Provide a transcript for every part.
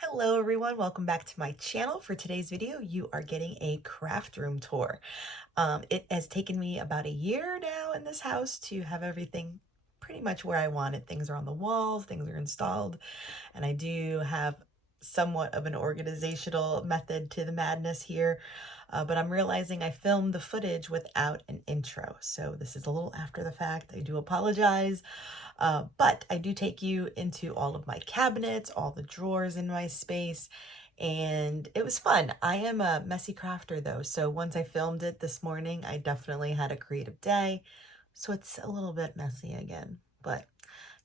Hello everyone, welcome back to my channel. For today's video, you are getting a craft room tour. It has taken me about a year now in this house to have everything pretty much where I want it. Things are on the walls, things are installed, and I do have somewhat of an organizational method to the madness here. But I'm realizing I filmed the footage without an intro, so this is a little after the fact. I do apologize. But I do take you into all of my cabinets, all the drawers in my space, and it was fun. I am a messy crafter though, so once I filmed it this morning, I definitely had a creative day. So it's a little bit messy again, but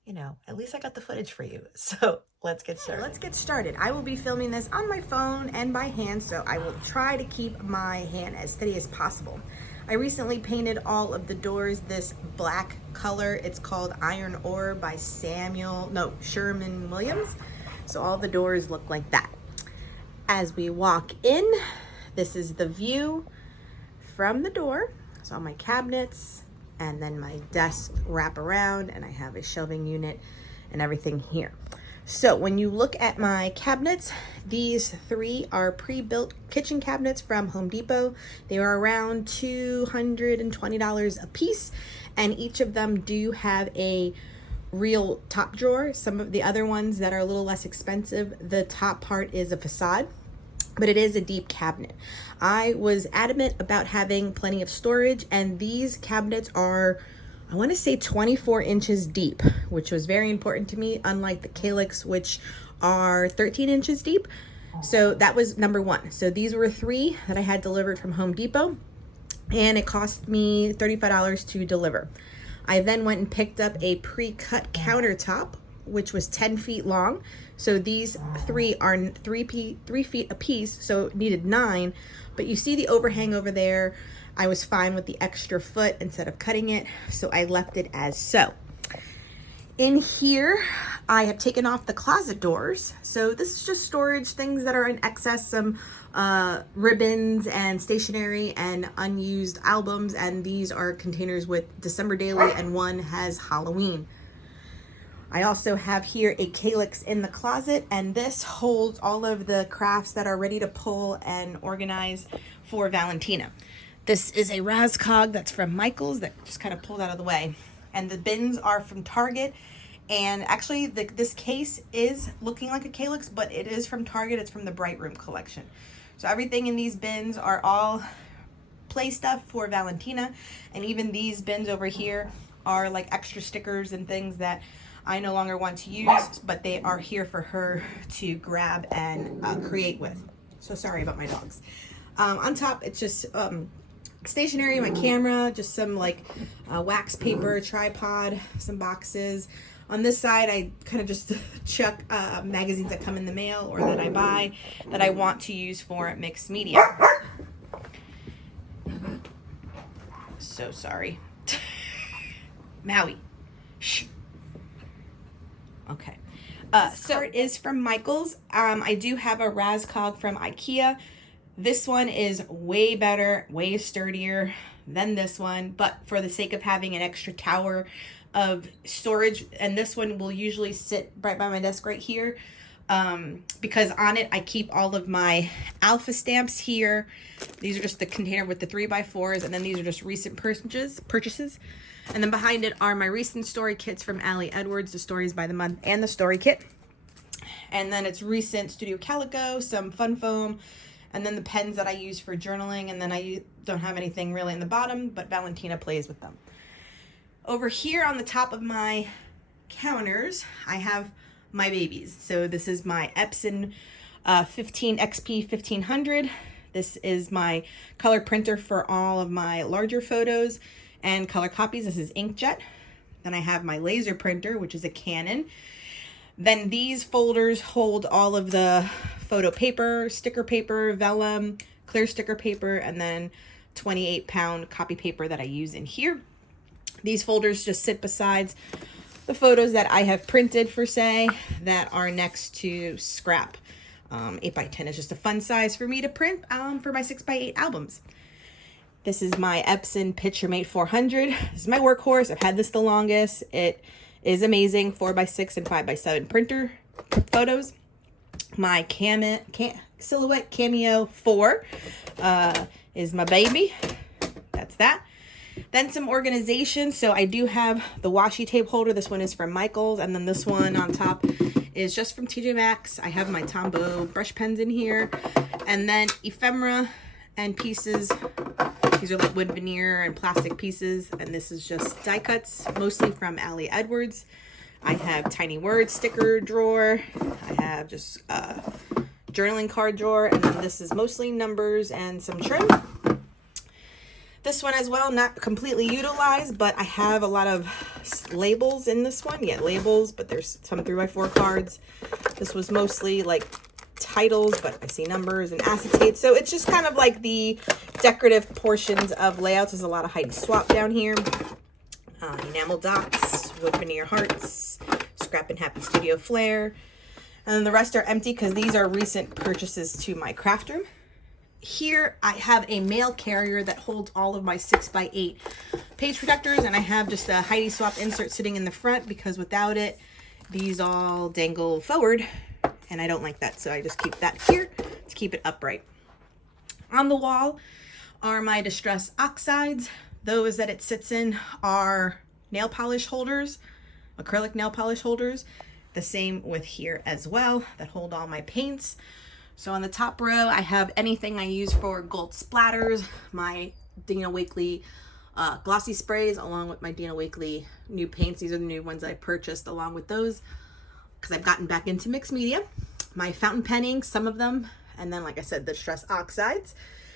you know, at least I got the footage for you. So let's get started. Let's get started. I will be filming this on my phone and by hand, so I will try to keep my hand as steady as possible. I recently painted all of the doors this black color. It's called Iron Ore by Sherman Williams. So all the doors look like that. As we walk in, this is the view from the door. So all my cabinets and then my desk wrap around, and I have a shelving unit and everything here. So when you look at my cabinets, these three are pre-built kitchen cabinets from Home Depot. They are around $220 a piece, and each of them do have a real top drawer. Some of the other ones that are a little less expensive, the top part is a facade, but it is a deep cabinet. I was adamant about having plenty of storage, and these cabinets are, I want to say, 24 inches deep, which was very important to me, unlike the Calyx, which are 13 inches deep. So that was number one. So these were three that I had delivered from Home Depot, and it cost me $35 to deliver. I then went and picked up a pre-cut countertop, which was 10 feet long. So these three are 3 feet a piece, so it needed 9. But you see the overhang over there. I was fine with the extra foot instead of cutting it, so I left it as so. In here, I have taken off the closet doors. So this is just storage, things that are in excess, some ribbons and stationery and unused albums. And these are containers with December Daily, and one has Halloween. I also have here a Calyx in the closet, and this holds all of the crafts that are ready to pull and organize for Valentina. This is a Razcog that's from Michael's that just kind of pulled out of the way. And the bins are from Target. And actually, this case is looking like a Calyx, but it is from Target. It's from the Bright Room collection. So everything in these bins are all play stuff for Valentina. And even these bins over here are like extra stickers and things that I no longer want to use, but they are here for her to grab and create with. So sorry about my dogs. On top, it's just stationery, my camera, just some like wax paper, tripod, some boxes. On this side, I kind of just chuck magazines that come in the mail or that I buy that I want to use for mixed media. So sorry. Maui. Shh. Okay. So it is from Michael's. I do have a Razcog from IKEA. This one is way better, way sturdier than this one, but for the sake of having an extra tower of storage, and this one will usually sit right by my desk right here, because on it I keep all of my alpha stamps here. These are just the container with the 3x4s, and then these are just recent purchases. And then behind it are my recent story kits from Allie Edwards, the stories by the month and the story kit. And then it's recent Studio Calico, some fun foam, and then the pens that I use for journaling. And then I don't have anything really in the bottom, but Valentina plays with them. Over here on the top of my counters, I have my babies. So this is my Epson XP 1500. This is my color printer for all of my larger photos and color copies. This is inkjet. Then I have my laser printer, which is a Canon. Then these folders hold all of the photo paper, sticker paper, vellum, clear sticker paper, and then 28-pound copy paper that I use in here. These folders just sit beside the photos that I have printed for say that are next to scrap. 8x10 is just a fun size for me to print for my 6x8 albums. This is my Epson PictureMate 400. This is my workhorse. I've had this the longest. It is amazing. 4x6 and 5x7 printer photos. My Silhouette Cameo 4 is my baby. That's that. Then some organization. So I do have the washi tape holder. This one is from Michaels. And then this one on top is just from TJ Maxx. I have my Tombow brush pens in here. And then ephemera and pieces. These are like wood veneer and plastic pieces. And this is just die cuts, mostly from Ali Edwards. I have tiny word sticker drawer. I have just a journaling card drawer. And then this is mostly numbers and some trim. This one as well, not completely utilized, but I have a lot of labels in this one. Yeah, labels, but there's some 3x4 cards. This was mostly like titles, but I see numbers and acetate. So it's just kind of like the decorative portions of layouts. There's a lot of Heidi Swap down here. Enamel dots, wood veneer hearts, scrap and happy studio flair. And then the rest are empty because these are recent purchases to my craft room. Here I have a mail carrier that holds all of my 6x8 page protectors, and I have just a Heidi Swap insert sitting in the front because without it, these all dangle forward, and I don't like that, so I just keep that here to keep it upright. On the wall are my Distress Oxides. Those that it sits in are nail polish holders, acrylic nail polish holders. The same with here as well, that hold all my paints. So on the top row, I have anything I use for gold splatters, my Dina Wakley glossy sprays, along with my Dina Wakley new paints. These are the new ones I purchased along with those because I've gotten back into mixed media. My fountain pen inks, some of them, and then like I said, the Distress Oxides.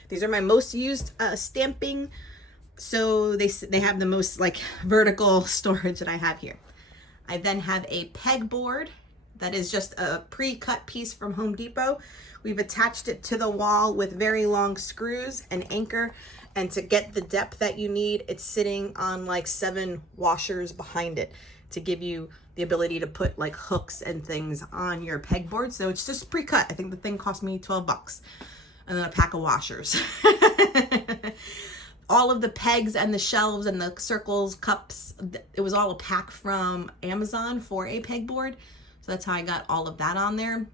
These are my most used stamping. So they have the most like vertical storage that I have here. I then have a pegboard that is just a pre-cut piece from Home Depot. We've attached it to the wall with very long screws and anchor. And to get the depth that you need, it's sitting on like 7 washers behind it to give you the ability to put like hooks and things on your pegboard. So it's just pre-cut. I think the thing cost me 12 bucks. And then a pack of washers. All of the pegs and the shelves and the circles, cups, it was all a pack from Amazon for a pegboard. So that's how I got all of that on there.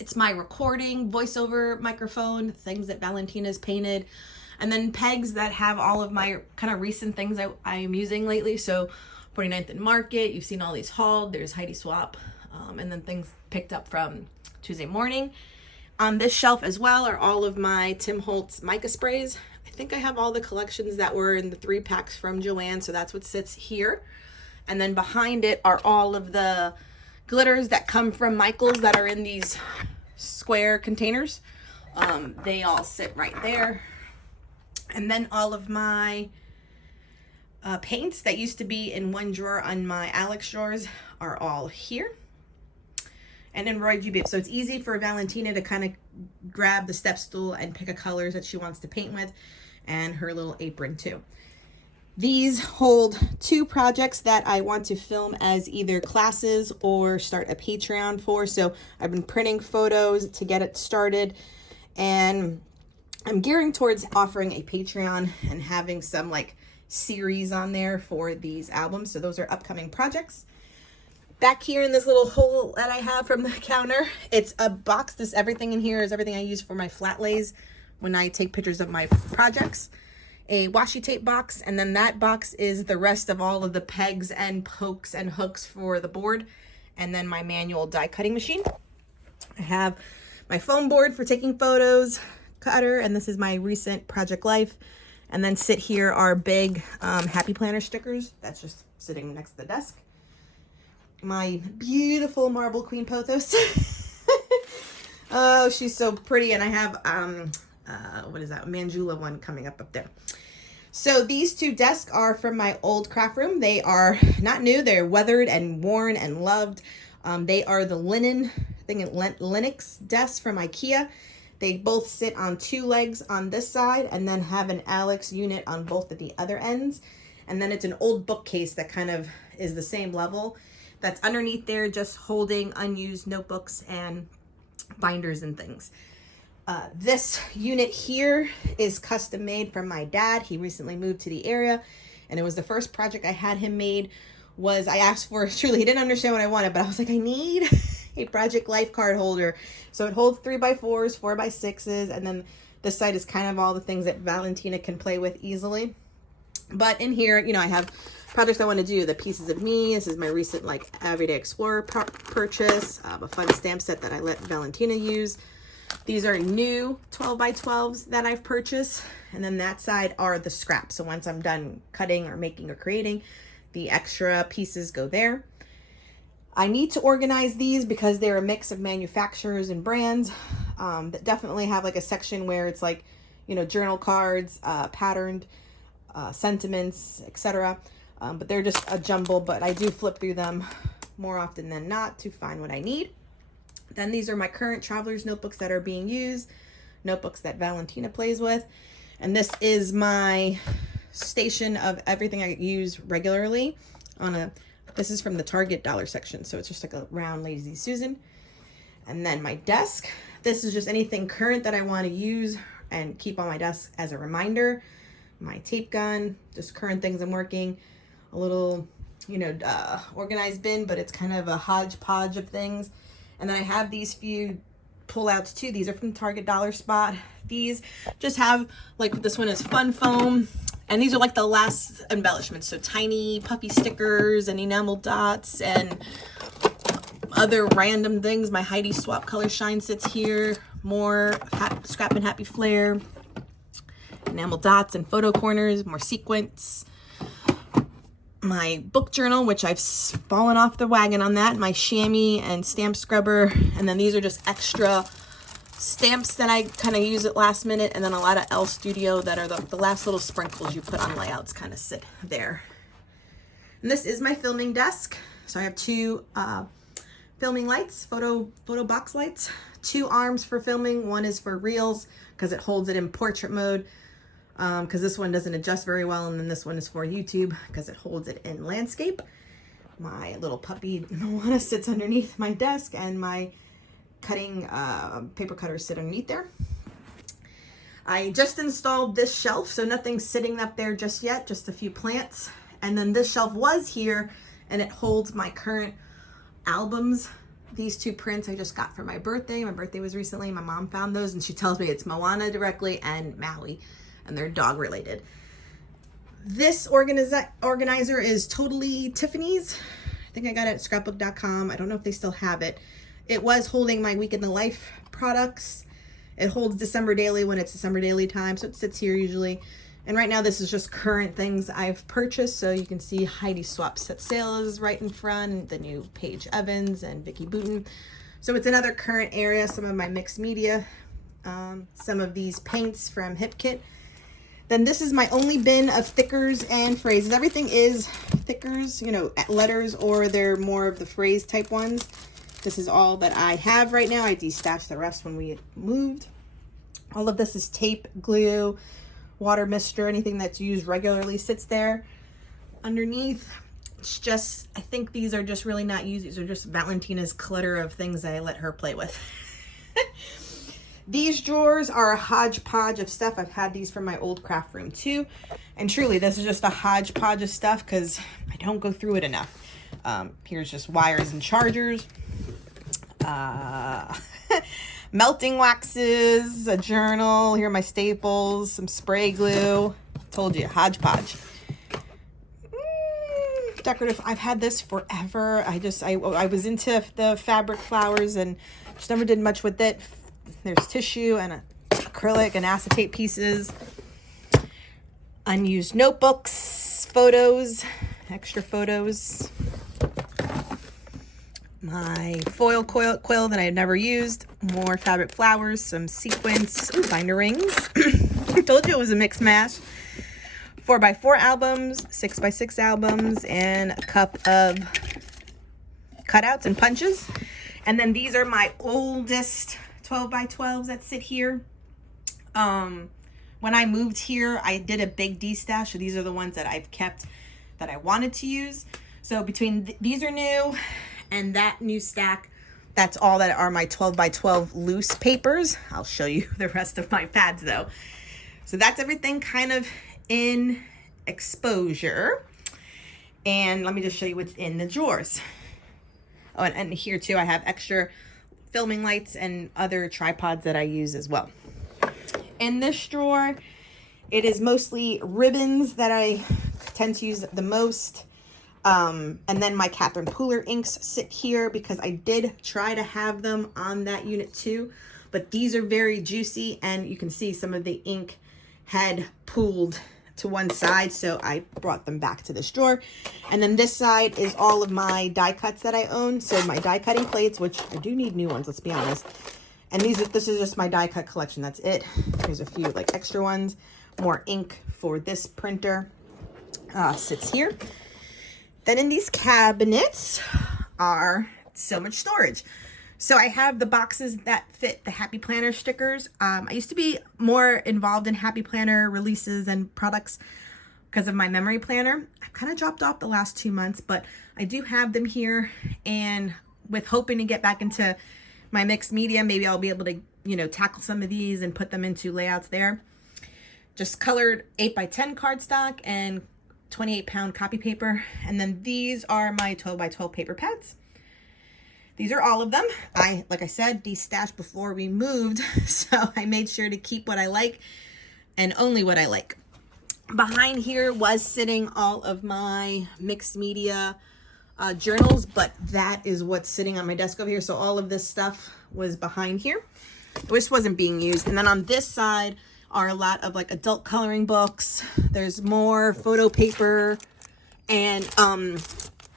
It's my recording, voiceover microphone, things that Valentina's painted, and then pegs that have all of my kind of recent things I am using lately. So 49th and Market, you've seen all these hauled. There's Heidi Swap, and then things picked up from Tuesday Morning. On this shelf as well are all of my Tim Holtz mica sprays. I think I have all the collections that were in the 3 packs from Joanne, so that's what sits here. And then behind it are all of the glitters that come from Michaels that are in these square containers. They all sit right there. And then all of my paints that used to be in one drawer on my Alex drawers are all here. And then Roy G. So it's easy for Valentina to kind of grab the step stool and pick a colors that she wants to paint with, and her little apron too. These hold 2 projects that I want to film as either classes or start a Patreon for. So I've been printing photos to get it started, and I'm gearing towards offering a Patreon and having some like series on there for these albums. So those are upcoming projects. Back here in this little hole that I have from the counter, it's a box. Everything in here is everything I use for my flat lays when I take pictures of my projects. A washi tape box, and then that box is the rest of all of the pegs and pokes and hooks for the board, and then my manual die cutting machine. I have my foam board for taking photos, cutter, and this is my recent Project Life. And then sit here are big Happy Planner stickers. That's just sitting next to the desk. My beautiful marble Queen Pothos. Oh, she's so pretty. And I have, what is that? Manjula one coming up there. So these 2 desks are from my old craft room. They are not new. They're weathered and worn and loved. They are the linen, Linux desks from IKEA. They both sit on 2 legs on this side and then have an Alex unit on both of the other ends. And then it's an old bookcase that kind of is the same level. That's underneath there, just holding unused notebooks and binders and things. This unit here is custom made from my dad. He recently moved to the area, and it was the first project I had him made. I asked for, truly, he didn't understand what I wanted, but I was like, I need a Project Life card holder. So it holds 3x4s, 4x6s, and then this side is kind of all the things that Valentina can play with easily. But in here, you know, I have projects I want to do, the Pieces of Me. This is my recent like Everyday Explorer purchase, a fun stamp set that I let Valentina use. These are new 12x12s that I've purchased. And then that side are the scraps. So once I'm done cutting or making or creating, the extra pieces go there. I need to organize these because they're a mix of manufacturers and brands that definitely have like a section where it's like, you know, journal cards, patterned sentiments, etc. But they're just a jumble, but I do flip through them more often than not to find what I need. Then these are my current traveler's notebooks that are being used, notebooks that Valentina plays with. And this is my station of everything I use regularly this is from the Target dollar section. So it's just like a round Lazy Susan. And then my desk, this is just anything current that I want to use and keep on my desk as a reminder. My tape gun, just current things I'm working, a little, you know, organized bin, but it's kind of a hodgepodge of things. And then I have these few pullouts too. These are from Target dollar spot. These just have, like, this one is fun foam, and these are like the last embellishments. So tiny puffy stickers and enamel dots and other random things. My Heidi Swap Color Shine sits here. More Scrap and Happy Flair, enamel dots and photo corners, more sequins. My book journal, which I've fallen off the wagon on that, my chamois and stamp scrubber. And then these are just extra stamps that I kind of use at last minute. And then a lot of L Studio that are the last little sprinkles you put on layouts kind of sit there. And this is my filming desk. So I have two filming lights, photo box lights, two arms for filming. One is for reels because it holds it in portrait mode, because this one doesn't adjust very well, and then this one is for YouTube because it holds it in landscape. My little puppy Moana sits underneath my desk, and my cutting paper cutters sit underneath there. I just installed this shelf, so nothing's sitting up there just yet, just a few plants. And then this shelf was here, and it holds my current albums. These two prints I just got for my birthday. My birthday was recently. My mom found those, and she tells me it's Moana directly and Maui, and they're dog related. This organizer is totally Tiffany's. I think I got it at scrapbook.com. I don't know if they still have it. It was holding my Week in the Life products. It holds December Daily when it's December Daily time, so it sits here usually. And right now this is just current things I've purchased. So you can see Heidi Swap Set Sale is right in front, the new Paige Evans and Vicki Boutin. So it's another current area, some of my mixed media, some of these paints from Hip Kit. Then this is my only bin of thickers and phrases. Everything is thickers, you know, letters, or they're more of the phrase type ones. This is all that I have right now. I destashed the rest when we moved. All of this is tape, glue, water mister, anything that's used regularly sits there. Underneath, it's just, I think these are just really not used. These are just Valentina's clutter of things that I let her play with. These drawers are a hodgepodge of stuff. I've had these from my old craft room too. And truly, this is just a hodgepodge of stuff because I don't go through it enough. Here's just wires and chargers. Melting waxes, a journal. Here are my staples, some spray glue. Told you, hodgepodge. Decorative. I've had this forever. I was into the fabric flowers and just never did much with it. There's tissue and acrylic and acetate pieces. Unused notebooks, photos, extra photos. My foil quill that I had never used. More fabric flowers, some sequins, binder rings. I told you it was a mixed mash. 4x4 albums, 6x6 albums, and a cup of cutouts and punches. And then these are my oldest 12x12s that sit here. When I moved here, I did a big destash. So these are the ones that I've kept that I wanted to use. So between these are new and that new stack, that's all that are my 12x12 loose papers. I'll show you the rest of my pads though. So that's everything kind of in exposure. And let me just show you what's in the drawers. Oh, and here too, I have extra filming lights and other tripods that I use as well. In this drawer, it is mostly ribbons that I tend to use the most. And then my Catherine Pooler inks sit here because I did try to have them on that unit too, but these are very juicy and you can see some of the ink had pooled to one side, so I brought them back to this drawer. And then this side is all of my die cuts that I own. So my die cutting plates, which I do need new ones, let's be honest. And this is just my die cut collection. That's it. There's a few like extra ones. More ink for this printer sits here. Then in these cabinets are so much storage. So I have the boxes that fit the Happy Planner stickers. I used to be more involved in Happy Planner releases and products because of my memory planner. I've kind of dropped off the last 2 months, but I do have them here. And with hoping to get back into my mixed media, maybe I'll be able to, you know, tackle some of these and put them into layouts there. Just colored 8x10 cardstock and 28-pound copy paper. And then these are my 12x12 paper pads. These are all of them. Like I said, these stashed before we moved, so I made sure to keep what I like and only what I like. Behind here was sitting all of my mixed media journals, but that is what's sitting on my desk over here. So all of this stuff was behind here, which wasn't being used. And then on this side are a lot of like adult coloring books. There's more photo paper and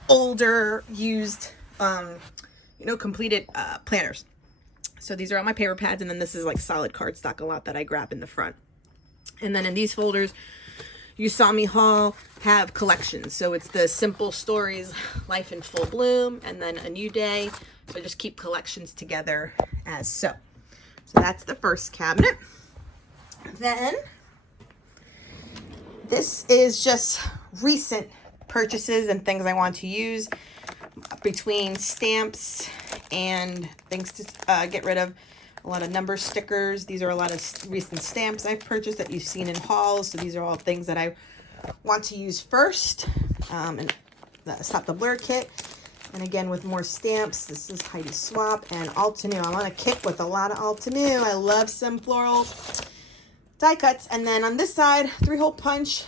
older used you know, completed planners. So these are all my paper pads, and then this is like solid cardstock, a lot that I grab in the front. And then in these folders, you saw me haul, have collections. So it's the Simple Stories, Life in Full Bloom, and then A New Day. So I just keep collections together as so. So that's the first cabinet. Then this is just recent purchases and things I want to use, between stamps and things to get rid of. A lot of number stickers. These are a lot of recent stamps I've purchased that you've seen in hauls. So these are all things that I want to use first. And the Stop the Blur kit. And again, with more stamps, this is Heidi Swap and Altenew. I'm on a kick with a lot of Altenew. I love some floral die cuts. And then on this side, 3-hole punch,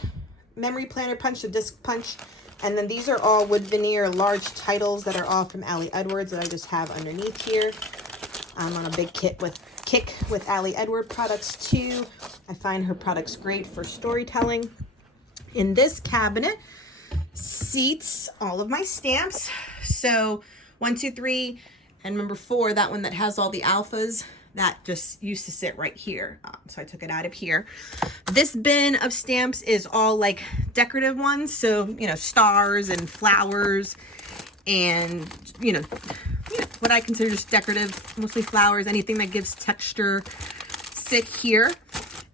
memory planner punch, the disc punch. And then these are all wood veneer large titles that are all from Ali Edwards that I just have underneath here. I'm on a big kick with Ali Edwards products too. I find her products great for storytelling. In this cabinet seats all of my stamps. So 1, 2, 3, and number 4, that one that has all the alphas, that just used to sit right here. So I took it out of here. This bin of stamps is all like decorative ones. So, you know, stars and flowers and, you know, what I consider just decorative, mostly flowers, anything that gives texture sit here.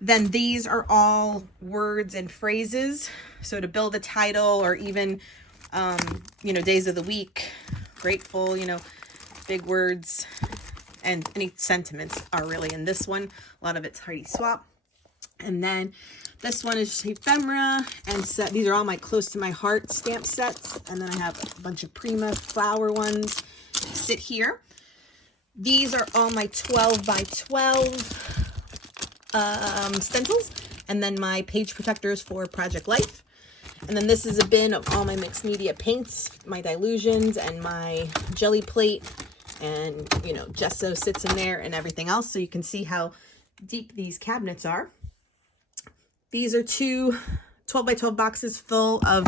Then these are all words and phrases. So to build a title or even, you know, days of the week, grateful, you know, big words. And any sentiments are really in this one. A lot of it's Heidi Swap. And then this one is just ephemera. And so these are all my close to my heart stamp sets. And then I have a bunch of Prima flower ones sit here. These are all my 12x12 stencils. And then my page protectors for Project Life. And then this is a bin of all my mixed media paints, my dilutions, and my jelly plate. And, you know, gesso sits in there and everything else. So you can see how deep these cabinets are. These are 2 12x12 boxes full of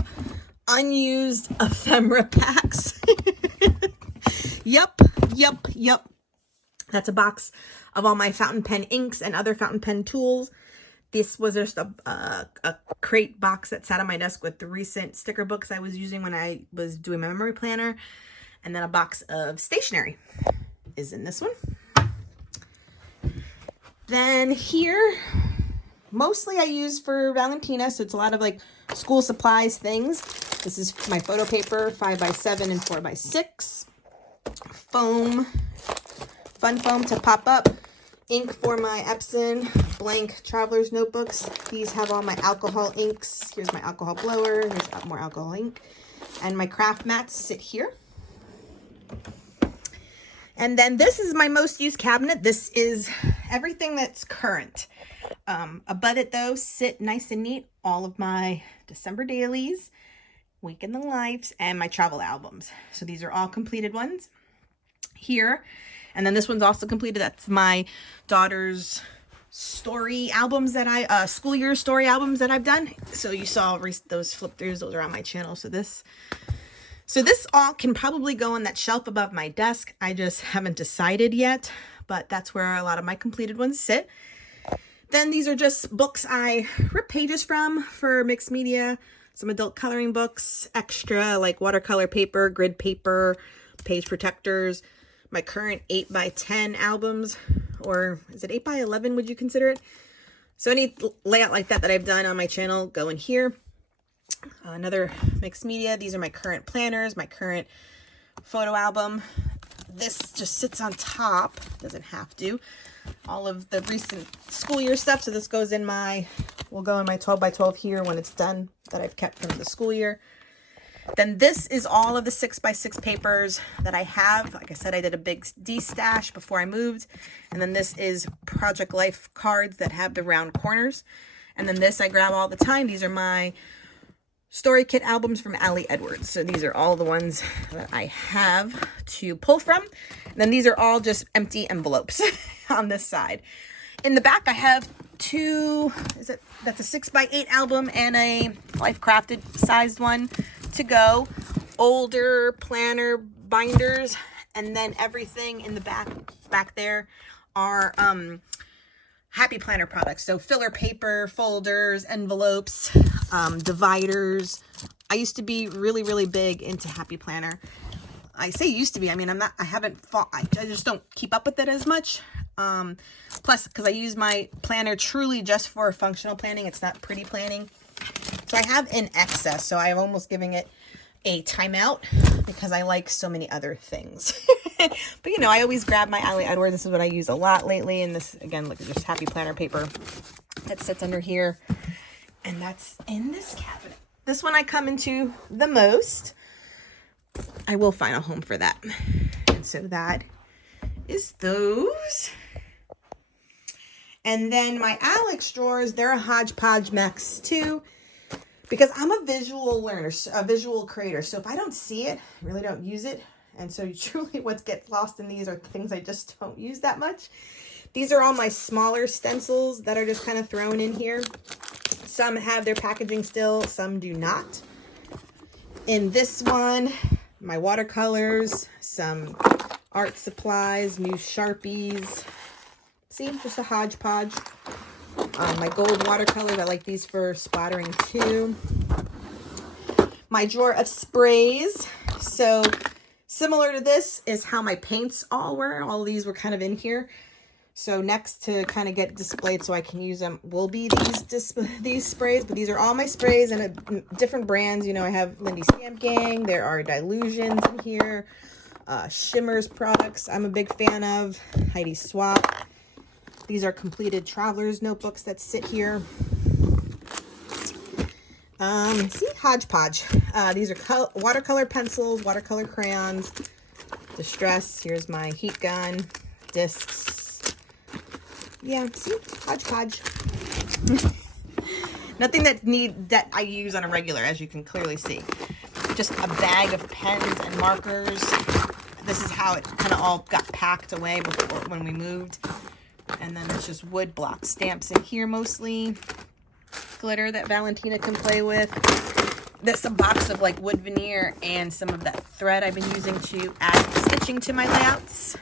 unused ephemera packs. Yep. That's a box of all my fountain pen inks and other fountain pen tools. This was just a crate box that sat on my desk with the recent sticker books I was using when I was doing my memory planner. And then a box of stationery is in this one. Then here, mostly I use for Valentina. So it's a lot of like school supplies things. This is my photo paper, 5x7 and 4x6. Foam, fun foam to pop up. Ink for my Epson blank traveler's notebooks. These have all my alcohol inks. Here's my alcohol blower. Here's more alcohol ink. And my craft mats sit here. And then this is my most used cabinet. This is everything that's current. Above it though, sit nice and neat, all of my December dailies, week in the lives, and my travel albums. So these are all completed ones here. And then this one's also completed. That's my daughter's story albums that school year story albums that I've done. So you saw those flip throughs, those are on my channel. So this all can probably go on that shelf above my desk. I just haven't decided yet, but that's where a lot of my completed ones sit. Then these are just books I rip pages from for mixed media, some adult coloring books, extra like watercolor paper, grid paper, page protectors, my current 8x10 albums, or is it 8x11 would you consider it? So any layout like that I've done on my channel, go in here. Another mixed media. These are my current planners, my current photo album. This just sits on top, doesn't have to. All of the recent school year stuff. So this goes in will go in my 12x12 here when it's done, that I've kept from the school year. Then this is all of the 6x6 papers that I have. Like I said, I did a big de-stash before I moved. And then this is Project Life cards that have the round corners. And then this I grab all the time. These are my Story Kit albums from Ali Edwards. So these are all the ones that I have to pull from. And then these are all just empty envelopes on this side. In the back, I have that's a 6x8 album and a Life Crafted sized one to go. Older planner binders. And then everything in the back there are Happy Planner products. So filler paper, folders, envelopes, dividers. I used to be really, really big into Happy Planner. I say used to be. I mean, I just don't keep up with it as much. Plus, because I use my planner truly just for functional planning. It's not pretty planning. So I have in excess. So I'm almost giving it a timeout because I like so many other things. But you know, I always grab my Ali Edwards. This is what I use a lot lately. And this, again, look at just Happy Planner paper that sits under here. And that's in this cabinet. This one I come into the most. I will find a home for that. And so that is those. And then my Alex drawers, they're a hodgepodge mix too, because I'm a visual learner, a visual creator. So if I don't see it, I really don't use it. And so truly what gets lost in these are things I just don't use that much. These are all my smaller stencils that are just kind of thrown in here. Some have their packaging still, some do not. In this one, my watercolors, some art supplies, new Sharpies. See, just a hodgepodge. My gold watercolors, I like these for splattering too. My drawer of sprays. So similar to this is how my paints all were. All of these were kind of in here. So next to kind of get displayed so I can use them will be these sprays. But these are all my sprays and different brands. You know, I have Lindy Stamp Gang. There are Dilutions in here. Shimmers products I'm a big fan of. Heidi Swap. These are completed traveler's notebooks that sit here. See, hodgepodge. These are watercolor pencils, watercolor crayons, distress. Here's my heat gun, discs. Yeah, see, hodgepodge. Nothing that I use on a regular, as you can clearly see. Just a bag of pens and markers. This is how it kind of all got packed away before when we moved. And then there's just wood block stamps in here mostly. Glitter that Valentina can play with. There's a box of like wood veneer and some of that thread I've been using to add stitching to my layouts.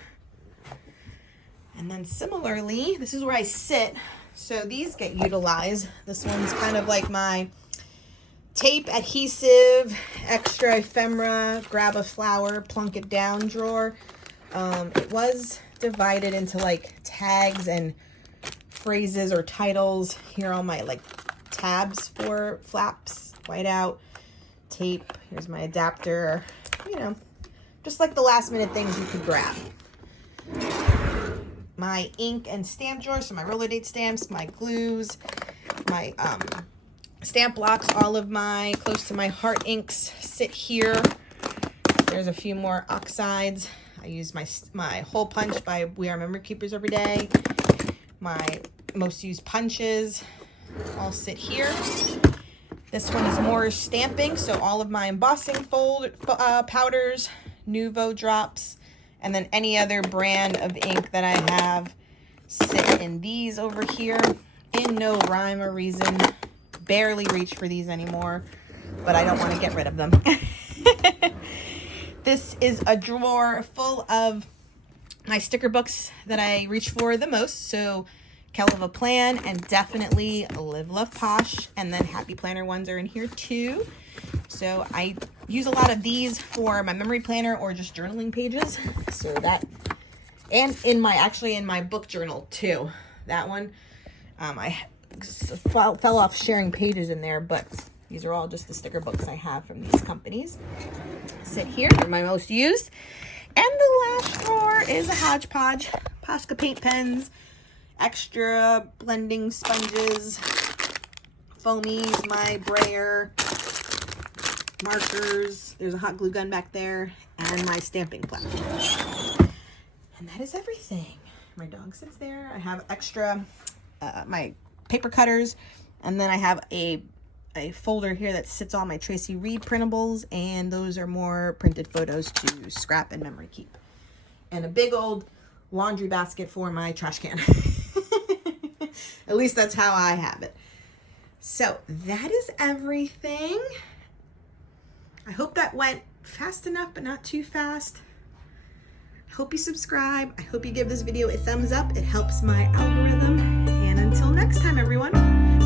And then similarly, this is where I sit. So these get utilized. This one's kind of like my tape, adhesive, extra ephemera, grab a flower, plunk it down drawer. It was divided into like tags and phrases or titles. Here are all my like tabs for flaps, whiteout, tape. Here's my adapter, you know, just like the last minute things you could grab. My ink and stamp drawer, so my roller date stamps, my glues, my stamp blocks, all of my close to my heart inks sit here. There's a few more oxides. I I use my hole punch by We Are Memory Keepers every day. My most used punches all sit here. This one is more stamping, so all of my embossing powders, Nuvo drops, and then any other brand of ink that I have sit in these over here. In no rhyme or reason, barely reach for these anymore, but I don't want to get rid of them. This is a drawer full of my sticker books that I reach for the most. So Kell of a Plan and definitely Live Love Posh, and then Happy Planner ones are in here too. So I use a lot of these for my memory planner or just journaling pages. So that, and in my book journal too. That one, I fell off sharing pages in there, but these are all just the sticker books I have from these companies. Sit here, they're my most used. And the last drawer is a hodgepodge, Posca paint pens, extra blending sponges, foamies, my brayer, markers, there's a hot glue gun back there, and my stamping platform. And that is everything. My dog sits there. I have extra, my paper cutters, and then I have a folder here that sits all my Traci Reed printables, and those are more printed photos to scrap and memory keep. And a big old laundry basket for my trash can. At least that's how I have it. So that is everything. I hope that went fast enough, but not too fast. I hope you subscribe. I hope you give this video a thumbs up. It helps my algorithm. And until next time, everyone.